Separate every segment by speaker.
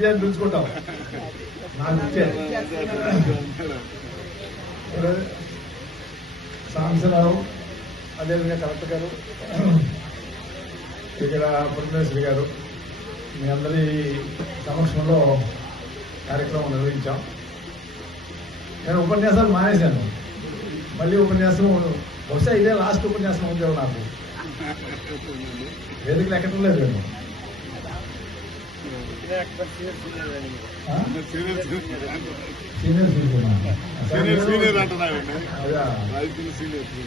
Speaker 1: విజయాన్ని అని పిలుచుకుంటాం నాకు సాంసరావు అదేవిధంగా కలెక్టర్ గారు ఇక్కడ పురంధేశ్వరి గారు మీ అందరి సమక్షంలో కార్యక్రమం నిర్వహించాం. నేను ఉపన్యాసాలు మానేశాను. మళ్ళీ ఉపన్యాసం బహుశా ఇదే లాస్ట్ ఉపన్యాసం ఉందేమో నాకు. వేదికలు ఎక్కడం లేదు. నేను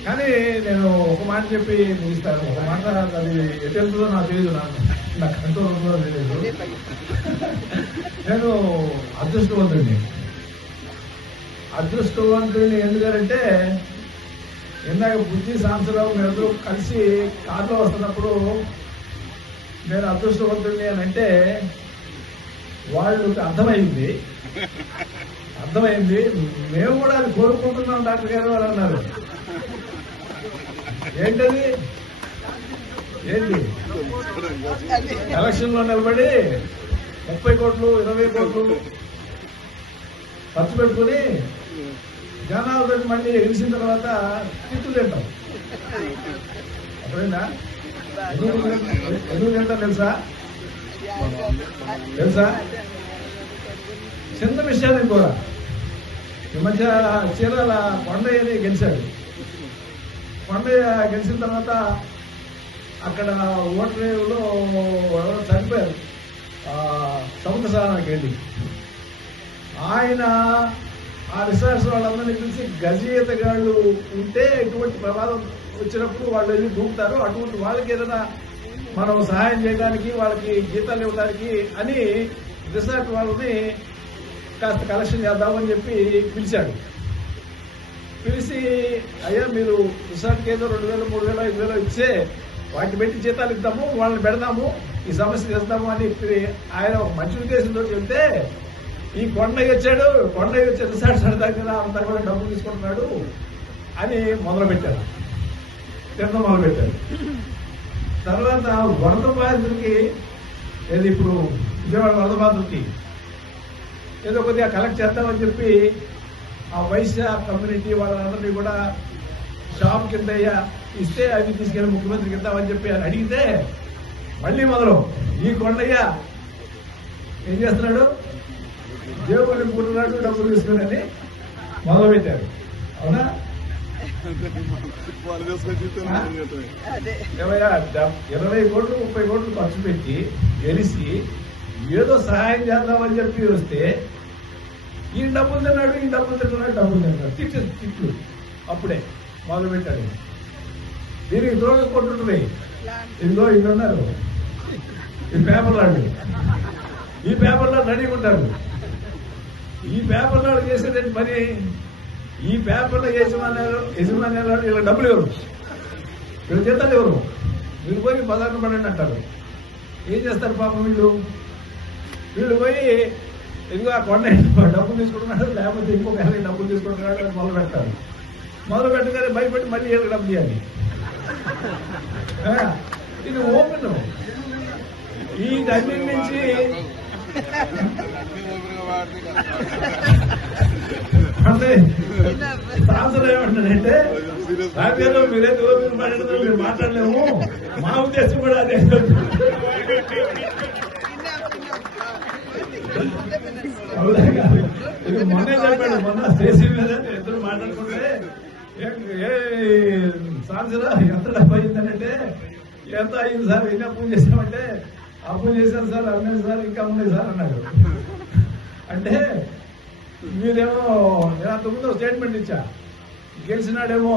Speaker 1: కానీ నేను ఒక మాట చెప్పి ముగిస్తాను. ఒక మాట అది ఎటు వెళ్తుందో నాకు తెలియదు నాకు నా కంట్రోల్ ఉంటుందో తెలియదు నేను అదృష్టవంతుడిని. అదృష్టవంతుడిని ఎందుకంటే ఇందాక బుద్ధి సాంసరావు మీరిద్దరూ కలిసి కార్లో వస్తున్నప్పుడు నేను అదృష్టవంతుడిని అని అంటే వాళ్ళకి అర్థమైంది. అర్థమైంది. మేము కూడా అది కోరుకుంటున్నాం డాక్టర్ గారు అని అన్నారు. ఏంటది? ఏంటి? ఎలక్షన్లో నిలబడి ముప్పై కోట్లు ఇరవై కోట్లు ఖర్చు పెట్టుకుని జనాలతో మళ్ళీ గెలిచిన తర్వాత తిట్టు తింటాం. అర్థమైందా? ఎందుకు ఎందుకు తింటాం తెలుసా? తెలుసా? చిన్న విషయానికి కూడా. ఈ మధ్య చీరాల కొండయ్యని గెలిచాడు. కొండయ్య గెలిచిన తర్వాత అక్కడ ఓటరేవులో ఎవరో చనిపోయారు. సముద్ర వెళ్ళి. ఆయన ఆ రిసార్ట్స్ వాళ్ళందరినీ పిలిచి గజీతగాళ్ళు ఉంటే ఎటువంటి ప్రమాదం వచ్చినప్పుడు వాళ్ళు వెళ్ళి దూకుతారు. అటువంటి వాళ్ళకి ఏదైనా మనం సహాయం చేయడానికి వాళ్ళకి జీతాలు ఇవ్వడానికి అని రిసార్ట్ వాళ్ళని కాస్త కలెక్షన్ చేద్దామని చెప్పి పిలిచాడు. పిలిచి అయ్యా మీరు రిసార్ట్కి ఏదో రెండు వేలు మూడు వేలు ఐదు వేలు ఇచ్చే వాటిని పెట్టి జీతాలు ఇద్దాము వాళ్ళని పెడదాము ఈ సమస్య చేస్తాము అని చెప్పి ఆయన ఒక మంచి ఉద్దేశంతో చెప్తే ఈ కొండయ్య వచ్చాడు కొండయ్య వచ్చి రిసార్ట్ సడతాం కదా అంతా కూడా డబ్బులు తీసుకుంటున్నాడు అని మొదలుపెట్టారు. తిన్న మొదలు పెట్టారు తర్వాత వరద బాధితులకి ఏది ఇప్పుడు విజయవాడ వరద బాధితులకి ఏదో కొద్దిగా కలెక్ట్ చేద్దామని చెప్పి ఆ వైశ్య కమ్యూనిటీ వాళ్ళందరినీ కూడా షాప్ కింద ఇస్తే అవి తీసుకెళ్ళి ముఖ్యమంత్రికి ఇద్దామని చెప్పి అని అడిగితే మళ్ళీ మొదలు ఈ కొండయ్య ఏం చేస్తున్నాడు? దేవుడు నింపుకుంటున్నాడు డబ్బులు తీసుకుని మొదలు పెట్టారు అవునా
Speaker 2: వాళ్ళు తీసుకొచ్చి ఇస్తే
Speaker 1: ఏమయ్యా, డబ్- ఇరవై కోట్లు ముప్పై కోట్లు ఖర్చు పెట్టి గెలిచి ఏదో సహాయం చేద్దామని చెప్పి వస్తే ఈ డబ్బులు తిన్నాడు ఈ డబ్బులు తిన్నాడు డబ్బులు తిన్నాడు. తిట్టు తిట్లు. అప్పుడే మొదలు పెట్టాడు. దీనికి ద్రోహం కొట్టుంటుంది ఇదిగో ఇది ఉన్నారు. ఈ పేపర్లు అండి ఈ పేపర్లో రెడీగా ఉంటారు. ఈ పేపర్లో చేసేది పని? ఈ పేపర్లో యజమాన్యాలు యజమాన్యాలు వీళ్ళ డబ్బులు ఎవరు? వీళ్ళు జీతాలు ఎవరు? వీళ్ళు పోయి బజార్ను పడండి అంటారు. ఏం చేస్తారు పాపం వీళ్ళు? వీళ్ళు పోయి ఇదిగో ఆ కొండ డబ్బులు తీసుకుంటున్నాడు లేకపోతే ఇంకొక ఆయన డబ్బులు తీసుకుంటున్నాడు అని మొదలు పెడతారు మొదలు పెట్టగానే భయపడి మళ్ళీ వీళ్ళకి డబ్బులు ఇవ్వాలి. ఇది ఓపెన్. ఈ దగ్గర నుంచి అంటే ఏమంటాడంటే రాజకీయాల్లో మీరే దూరం మాట్లాడుతున్నారు మీరు మాట్లాడలేము. మా ఉద్దేశం కూడా అదే. అవునా? ఇది మొన్నే చెప్పాడు మొన్న స్టేషన్ మీద ఇద్దరు మాట్లాడుకుంటే ఏ- ఏ ఎంత డబ్బు అయిందనంటే ఎంత అయింది సార్ ఎన్ని అప్పులు చేసామంటే అప్పులు చేశాను సార్ అన్నాడు సార్ ఇంకా ఉన్నాయి సార్ అన్నాడు అంటే మీరేమో నేను అంతకుముందు స్టేట్మెంట్ ఇచ్చా. గెలిచినాడేమో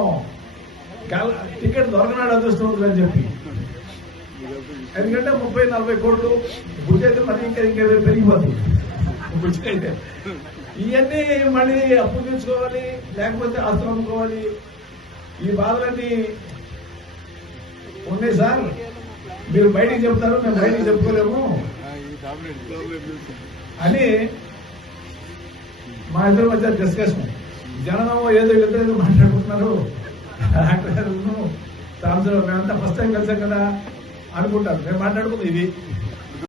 Speaker 1: టికెట్ దొరకనాడు అదృష్టం అని చెప్పి. ఎందుకంటే ముప్పై నలభై కోట్లు బుద్ధి అయితే మరి ఇంకా ఇంకా పెరిగిపోతుంది బుద్ధి అయితే ఇవన్నీ మళ్ళీ అప్పు తీసుకోవాలి లేకపోతే ఆస్తులు అమ్ముకోవాలి. ఈ బాధలన్నీ ఉన్నాయి సార్. మీరు బయటికి చెప్తారు మేము బయటికి చెప్పుకోలేము. అని మా ఇద్దరు మధ్య డిస్కషన్ జనం ఏదో ఇద్దరు ఏదో మాట్లాడుకుంటున్నారు. డాక్టర్ సాంసరావు మేమంతా ఫస్ట్ టైం కలిసాం కదా అనుకుంటారు. మేము మాట్లాడుకుంది ఇది.